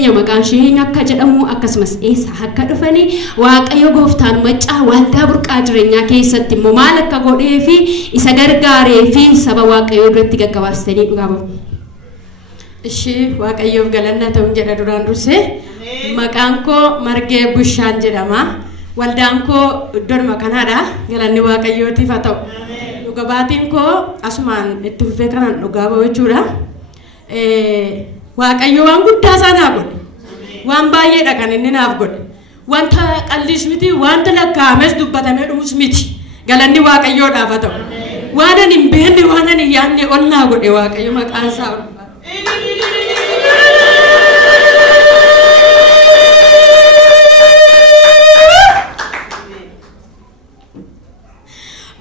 keenya maqaan ishee akka jedhamu akkasumas eessa akka dhufani waaqayyo gooftaan maccaa waldaa burqaa jireenyaa keessatti immoo maal akka godhee fi isa gargaaree fi saba waaqayyo irratti gaggabaastanii dhugamu. Ishi waaqayyoof galanna ta'uun jedha duraan dursee maqaan koo Margee Bushaan jedhama. Waldaan koo iddoon kanaadha. Galanni waaqayyootiif haa ta'u. Dhugaatiin koo asumaan itti fufee kanaan dhugaa ba'u jechuudha. Waaqayyo waan guddaa sanaa godhe. Waan baay'eedha kan inni naaf godhe. Wanta qallis miti, wanta lakkaames dubbatamee dhumus miti. Galanni waaqayyoodhaaf haa ta'u. Waan ani hin beekne, waan ani hin yaadne ol naa godhe waaqayyo maqaan isaa ol.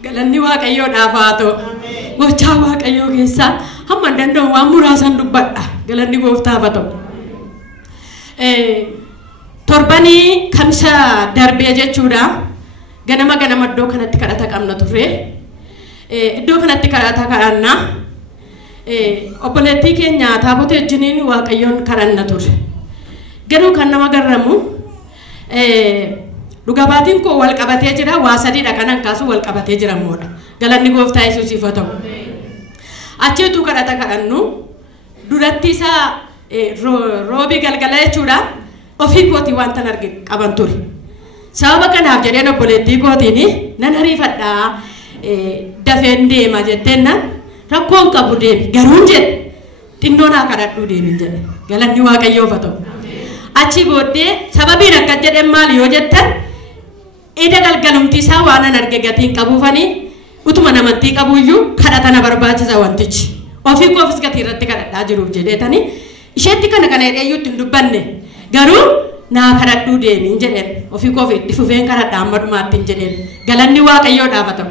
Galanni waaqayyoodhaaf haa ta'u. Gochaa waaqayyoo keessaa hamma danda'u waan muraasan dubbadha. Galanni gooftaaf haa ta'u. Torbanii kamisa darbee jechuudha. Ganama iddoo kanatti kadhata qabna turre. Iddoo kanatti kadhata kadhanna. Obboleettii keenya taabota wajjiniin waaqayyoon kadhanna turre. Garuu kan nama garramu dhugaatiin koo wal qabatee jira. Waa sadiidha kanan kaasu wal qabatee jira moodha. Galanni gooftaa Yesuusiif haa ta'u. Achiitu kadhata kadhannu duratti isaa roobii galgala jechuudha. Ofii kootii wanta arge qaban ture. Sababa kanaaf jedheen obboleettii kootiin nan ariifadhaa dafeen deema jetteen rakkoon qabu deemi garuu jedhe xinnoon haa kadhadhuu deemin jedhe. Galanni waaqayyoof haa ta'u. Achi booddee sababiin akka jedhen maali yoo jettan ida galgalumtii isaa waan an arge gatiin qabuufanii utuma namantii qabuyyuu kadhata na barbaachisa wantichi. Ofii koofis gatii irratti kadhadhaa jiruuf jedheetanii isheetti kana hedheeyyuutti hin dubbanne garuu naa kadhadhuu deemin jedheen ofii koof itti fufeen kadhadhaa amma dhumaatti hin jedheen. Galanni waaqayyoodhaaf haa ta'u.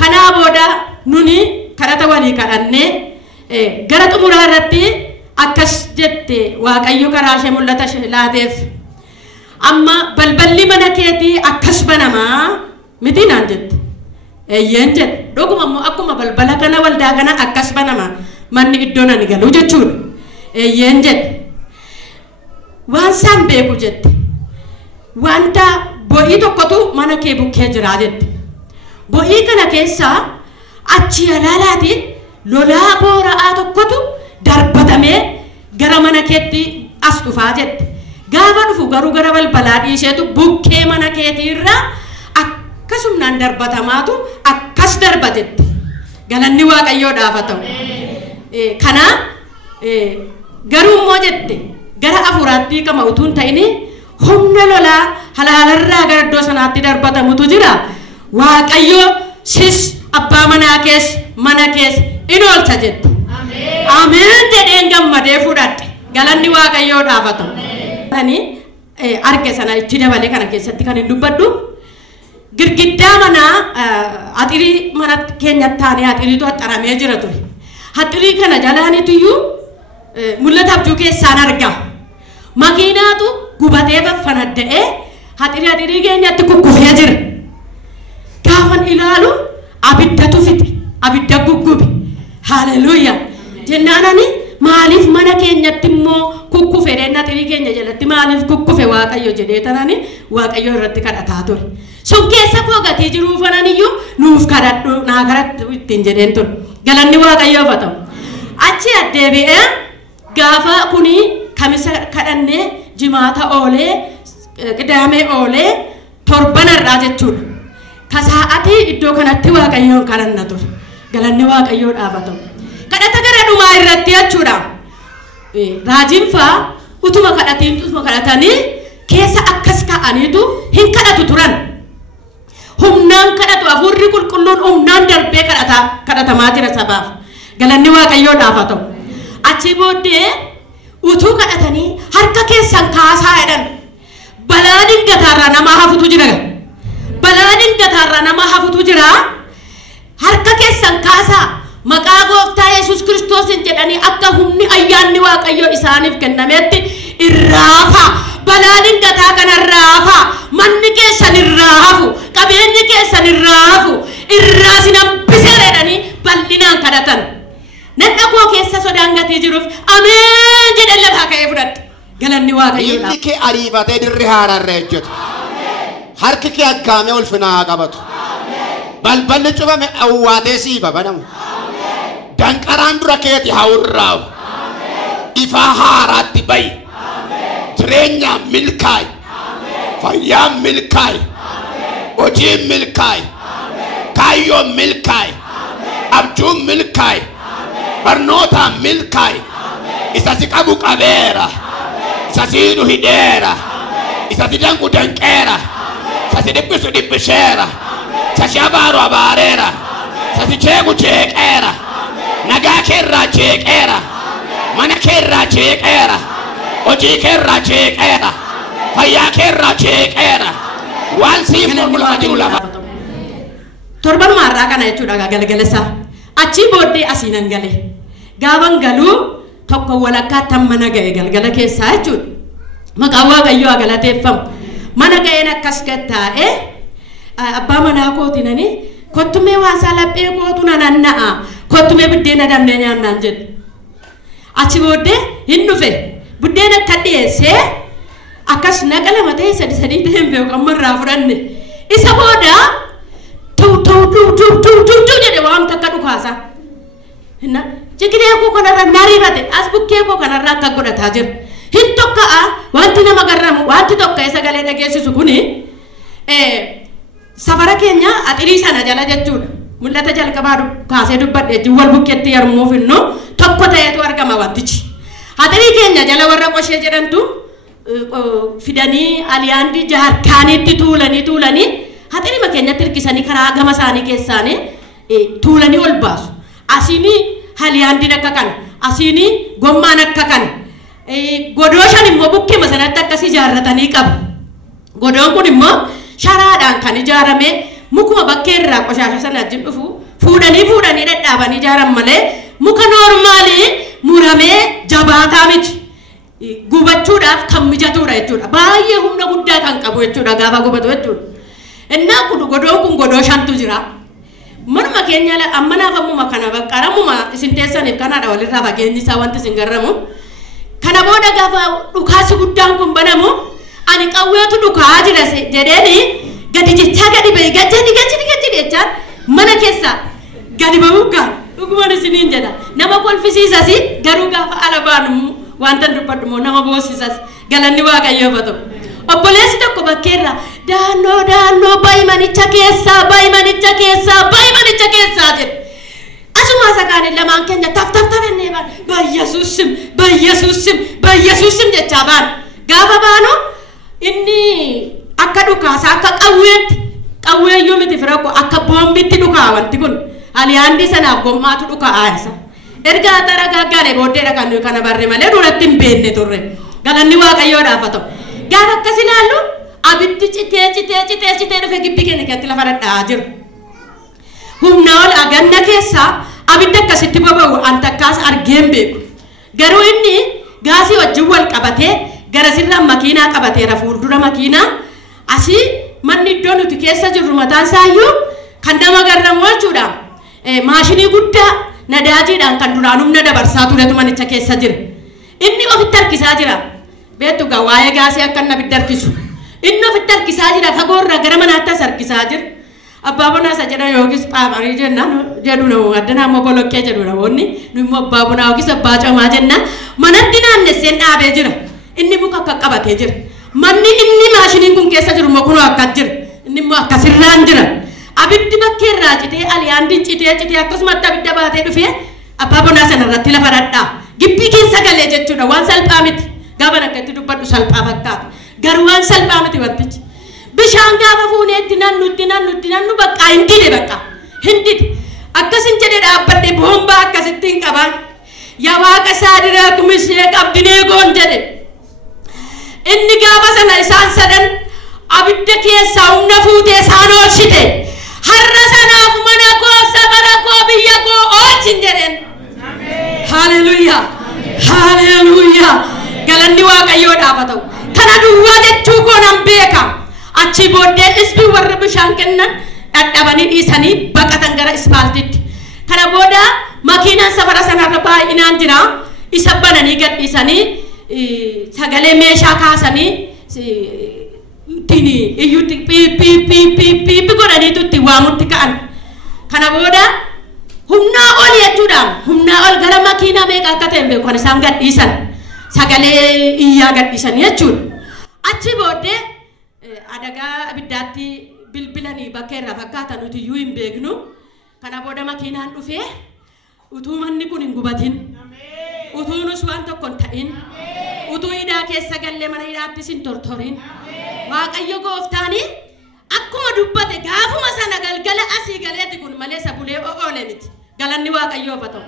Kanaa booda nuni kadhata walii kadhannee gara xumuraa irratti akkas jette waaqayyo karaa ishee mul'ata laateef amma balballi mana keetii akkas banamaa miti naan jette. Eeyyeen jedhe dhuguma immoo akkuma balbala kana waldaa kana akkas banama manni iddoon ani galuu jechuudha. Eeyyeen jedhe waan isaan beeku jette wanta bo'ii tokkotu mana kee bukkee jiraa jette. Bo'ii kana keessaa achi alaalaati lolaa boora'aa tokkotu darbatamee gara mana keetti as dhufaa jette. Gaafa dhufu garuu gara balbalaa dhiiseetu bukkee mana keetiirraa akkasumnaan darbatamaatu akkas darba jette. Galanni waaqayyoodhaaf haa ta'u. Kana garuu immoo jette gara afuraatti qama utuu hin ta'in humna lolaa halaalarraa gara iddoo sanaatti darbatamutu jira. Waaqayyo sis abbaa manaa kees mana kees in oolcha jette. Ameen jedheen gammadee fudhadhe. Galanni waaqayyoodhaaf haa ta'u. Ani arge sana itti dabalee kana keessatti kan hin dubbadhu. Girgiddaa manaa axirii mana keenyatti taanee axiriitu haxxaramee jira ture. Haxirii kana jalaaniituyyuu mul'ata abjuu keessaan arga. Makiinaatu gubatee baffanadda'ee haxirii keenyatti kukkufee jira. Gaafan ilaalu abiddatu fixe. Abidda guggube. Haleluuyaa. Jennaanani maaliif mana keenyatti immoo kukkufe deenna xirii keenya jalatti maaliif kukkufe waaqayyo jedhee tanani waaqayyo irratti kadhataa ture. Sun keessa koo gatii jiruu fananiyyuu nuuf kadhadhu naa kadhadhu ittiin jedheen ture. Galanni waaqayyoof haa ta'u. Achi addeebi'ee gaafa kuni kamisa kadhannee jimaata oolee qidaamee oolee torbanarraa jechuudha. Kasaa'atii iddoo kanatti waaqayyoon kadhanna ture. Galanni waaqayyoodhaaf haa ta'u. Kadhata gara dhumaa irratti jechuudha. Raajiin fa'aa utuma kadhatanii keessa akkas ka'aniitu hin kadhatu turan. Humnaan kadhatu hafuurri qulqulluun humnaan darbee kadhatamaa jira sabaaf. Galanni waaqayyoodhaaf haa ta'u. Achi booddee utuu kadhatanii harka keessan kaasaa jedhan balaa dingataarraa nama hafutu jira. Balaa dingataarraa nama hafutu jira. Harka keessan kaasaa maqaa gooftaa Yesuus Kiristoosiin jedhanii akka humni ayyaanni waaqayyoo isaaniif kennametti irraafa. Balaa dingataa kanarraafa. Manni keessan irraafu. Qabeenyi keessan irraafu. Irraa sin hambisee jedhanii bal'inaan kadhatan. Nadha koo keessa sodaan gatii jiruuf ameen jedhan lafaa ka'ee fudhadhe. galanni waaqayyoodha. Inni kee ariifatee dirri haararra ejjetu. Harki kee aggaamee ulfinaa qabatu. Balballi cufame awwaatee siifa banamu. Danqaraan dura keeti hawurraawu. Ifaa haaraatti bayi. Jireenyaan milkaayi. Fayyaan milkaayi. Hojiin milkaayi. Kaayyoon milkaayi. Abjuun milkaayi. Barnootaan milkaayi. Isa si qabu qabeera. Isa siidhu hidheera. Isa si danqu danqeera. Isa si dhibbisu dhibbiseera. Isa si abaaru abaareera. Isa si jeequ jeeqeera. Nagaa keerraa jeeqeera. Mana keerraa jeeqeera. Hojii keerraa jeeqeera. Fayyaa keerraa jeeqeera. Waan siif mul'ata jiru lafa. Torban maarraa kana jechuudha galgaleessa. Achii booddee asiin hangale. Gaaban galuu tokko walakkaa tammana ga'e galgala keessaa jechuudha. Maqaan waaqayyoo galateeffamu. Mana ga'een akkas gattaa'e abbaa manaa kootinani kottumee waasaa laphee kootu nananna'a. Kottumee buddeena dandee nyaannaan jedhe. Achi booddee hin dhufe. Buddeena akka dhiyeessee akkas naqala matee sadii ta'een beeku ammarraa fudhanne. Isa booda tuu jedhe waan takka dhukaasa. Jigiree koo kanarra nariifate as bukkee koo kanarra akka godhataa jira. Hin tokka'a wanti nama garramu wanti tokko sagalee dhageessisu kuni safara keenya axirii sana jala jechuudha. Mul'ata jalqabaa kaasee dubbadhe wal bukkeetti yarmuu finno tokko ta'etu argama wantichi. Axirii keenya jala warra qoshee jedhamtu fidanii aliyaandii jaarkaaniitti tuulanii axirii keenyatti hirkisanii karaa gama isaanii keessaanii tuulanii ol baasu. Asiinii aliyaandiin akka kana asiinii gommaan akka kana godooshan immoo bukkee sanatti akkas ijaarratanii qabu. Godoon kun immoo sharaadhaan kan ijaarame mukuma bakkee irraa qoshaasha sana wajjin dhufu fuudhanii dhadhaabanii ijaaran malee muka noormaalii muramee jabaataa miti. Gubachuudhaaf kan mijatuudha jechuudha. Baay'ee humna guddaa kan qabu jechuudha gaafa gubatu jechuudha. Innaa kun godoon kun godoo shantu jira. Manuma keenya ammanaaf ammuma kana baqqaramuma isin teessaniif kanaadha walirraa fageenyi isaa wanti isin garramu. Kana booda gaafa dhukaasi guddaan kun banamu ani qawweetu dhukaa jira jedheeni gadi jechaa gadi bahi gadi jechaan mana keessa gadi bahuukaan dhugumaan isiniin jedha. Nama kolfisiisas garuu gaafa ala baanu wanta dubbadhu nama boosisas galanni waaqayyoof haa ta'u. Obboleessi tokko bakkeerra daannoo bayi manicha keessaa jedhe. Asuma sakaanii lamaan keenya taf ennee baan bayyasuusim jechaa baan. Gaafa baanu inni akka dhukaasa akka qawweeyyuu miti firaqo akka boombitti dhukaa wanti kun aliyaandii sanaaf gommaatu dhukaa isa. Erga tara gaggare booddeedha kan nuyi kana barre malee duratti hin beekne turre. Galanni waaqayyoodhaaf haa ta'u. Gaafa akkas ilaallu abiddi citee dhufe gibbii keenya keessatti lafa dhadhaa jiru. Humna ol aganna keessaa abidda akkasitti boba'u an takkaas argeen beeku. Garuu inni gaasii wajjin wal qabatee gara sirraan makiinaa qabateera fuuldura makiinaa asii manni iddoo nuti keessa jirru mataan isaayyuu kan nama garramu jechuudha. Maashinii guddaa nadaajiidhaan kan duraan humna dabarsaa turetu manicha keessa jira. Inni ofitti harkisaa jira. Beektu gaa waa'ee gaasii akka inni abidda harkisu. Inni ofitti harkisaa jira fagoorraa gara manaatti as harkisaa jira. Abbaa bonaa isa jedhan yookiis phaapharii jennaan jedhu namoo addanaa immoo boloqqee jedhu namoonni nu immoo abbaa bonaa yookiis abbaa coomaa jennaan manatti naannesseen dhaabee jira. Inni muka akka qabatee jira. Manni inni maashiniin kun keessa jiru immoo kunoo akkas jira. Inni immoo akkasirraan jira. Abiddi bakkee irraa citee aliyaandiin citee akkasumatti abidda baatee dhufee abbaa bonaa sanarratti lafa dhadhaa. Gibbii keessa galee jechuudha waan salphaa miti. Gaafa akkatti dubbadhu salphaa fakkaata. Garuu waan salphaa miti wantichi. Bishaan gaafa fuunee itti nannu bakka hin dide bakka. Hin dide. Akkasin jedhee dhaabbadhe boombaa akkasitti hin qabaan. Yaa waaqa saadiraa kumishee qabdinee goon jedhe. Inni gaafa sana isaan sadan abidda keessaa humna fuutee isaan oolchite. Har'a sanaaf mana koo safara koo biyya koo oolchin jedheen. Hallelujah. Hallelujah. Galanni waaqayyoodhaaf haa ta'u. Kana duwwaa jechuu koo nan beeka. Achi booddee isbii warra bishaan kennan dhadhabanii dhiisanii baqatan gara ispaaltiitti. Kana booda makiinaan safara sanarra baay'inaan jira. Isa bananii gadhiisanii sagalee meeshaa kaasanii tini iyyutti pi godhanii tutti waamutti ka'an. Kana booda humnaa ol jechuudhaan humnaa ol gara makiinaa meeqa akka ta'e beeku kan isaan gadhiisan sagalee iyyaa gadhiisan jechuudha. Achi booddee adagaa abiddaatti bilbilanii bakka irraa fakkaatan nuti iyyuu hin beeknu. Kana booda makiinaan dhufee utuu manni kun hin gubatin utuu nus waan tokko hin ta'in utuu hidhaa keessa gallee mana hidhaattis hin tortorin Waaqayyo gooftaanii akkuma dubbate gaafuma sana galgala asii galeetti kun malee sabulee oole miti. Galanni Waaqayyoof haa ta'u.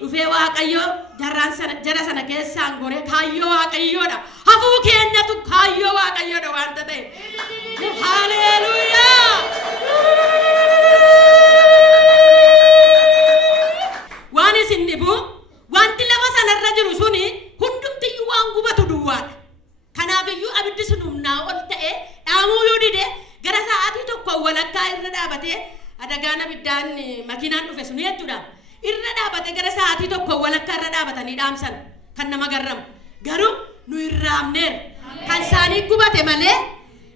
Dhufee Waaqayyo jara sana keessaan goree kaayyoo Waaqayyoodha. Hafuu keenyatu kaayyoo Waaqayyoodha waanta ta'e. Haleluuyaa! Waan isin dhibu wanti lafa sanarra jiru suni hundumtiyyuu waan gubatu duwwaadha. Kanaafiyyuu abiddi sun humnaa ol ta'e dhaamuu dide gara sa'aatii tokko walakkaa irra dhaabatee adagaan abiddaan makiinaan dhufe sun jechuudha. Irra dhaabate gara sa'aatii tokko walakkaa irra dhaabatanii dhaamsan kan nama garramu. Garuu nu irraamneera. Kan isaanii gubate malee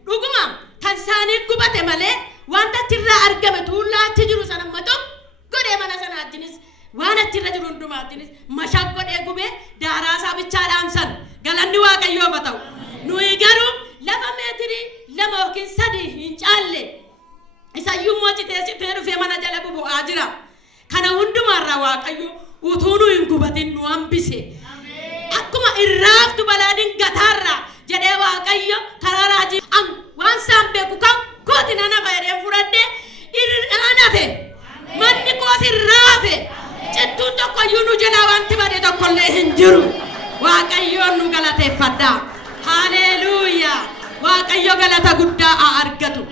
dhuguma kan isaanii gubate malee wanta achirraa argame tuullaa achi jiru sana matu godhee mana sanaatinis waan achirra jiru hundumaatinis mashaq godhee gubee daaraa isaa bichaa dhaamsan. Galanni Waaqayyoof haa ta'u. Nuyi garuu lafa meetirii 2 yookiin 3 hin caalle isayyuu moocitee dhufee mana jala bubu'aa jira. Kana hundumaarraa Waaqayyo utuu nu hin gubatin nu hambise. Akkuma irraaftu balaadin gataarraa jedhee Waaqayyo karaa raajii waan isaan beeku kan kooti nana fayyadee fudhadhee irraan hafe manni koos irraafe cittuun tokkoyyuu nu jalaa wanti badee tokkollee hin jiru. Waaqayyoon nu galateeffadha. Haleluuyaa! Waaqayyo galata guddaa haa argatu.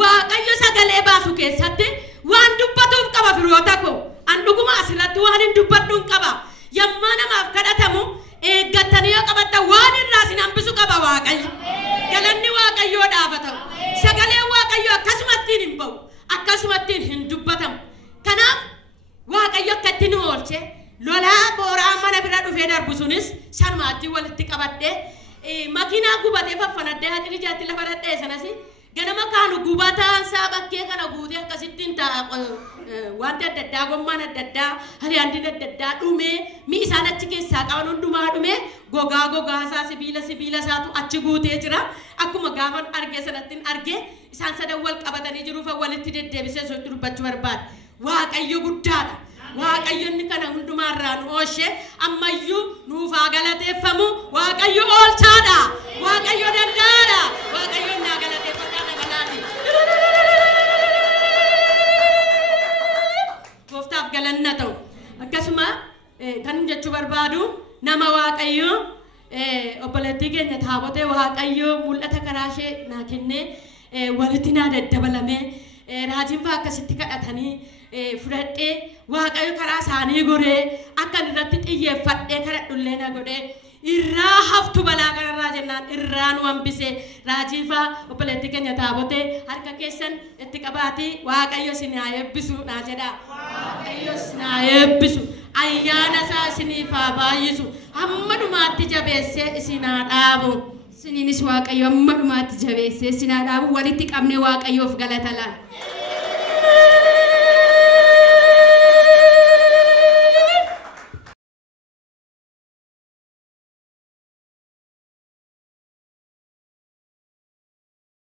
Waaqayyo sagalee baasu keessatti waan dubbatuuf qaba firoota koo. An dhuguma asirratti waan hin dubbadhu hin qaba. Yammaa namaaf kadhatamu eeggattanii yoo qabattan waan irraa isin hambisu qaba Waaqayyo. Galanni Waaqayyoodhaaf haa ta'u. Sagaleen Waaqayyo akkasumattiin hin ba'u. Akkasumattiin hin dubbatamu. Kanaaf Waaqayyo akka itti nu oolche lolaa booraa mana bira dhufee darbu sunis sharmaatii walitti qabadhee makiinaa gubatee faffanadhee haxiri jaatti lafa dhadhee sanas ganama kaanu gubataan isaa bakkee kana guutee akkasittiin ta'a wanti adda addaa gommaan adda addaa hariyaandiin adda addaa dhumee mi'i isaan achi keessaa qaban hundumaa dhumee gogaa isaa sibiila isaatu achi guutee jira. Akkuma gaafan argee sanattiin argee isaan sadan wal qabatanii jiruuf walitti deddeebisee sochii dubbachuu barbaada. Waaqayyo guddaadha. Waaqayyoonni kana hundumaarraa nu oolche ammayyuu nuuf haa galateeffamu. Waaqayyo oolchaadha. Waaqayyo danda'aadha. Waaqayyo naa galateeffadhaa dabalaati. Gooftaaf galanna ta'u. Akkasuma kan jechuu barbaadu nama Waaqayyo obboleettii keenya taabotee Waaqayyo mul'ata karaa ishee naa kennee walitti naa daddabalamee raajiin fa'aa akkasitti kadhatanii fudhadhee Waaqayyo karaa isaanii goree akka irratti xiyyeeffadhee kadhadhullee na godhee irraa haftu balaa kanarraa jennaan irraa nu hambise. Raajii fa'aa obboleettii keenya taabotee harka keessan itti qabaatii Waaqayyo isin haa eebbisu naa jedha. Waaqayyo isin haa eebbisu. Ayyaana isaa isiniif haa baay'isu. Hamma dhumaatti jabeessee isin haa dhaabu. Isiniinis Waaqayyo hamma dhumaatti jabeessee isin haa dhaabu. Walitti qabnee Waaqayyoof galata laata.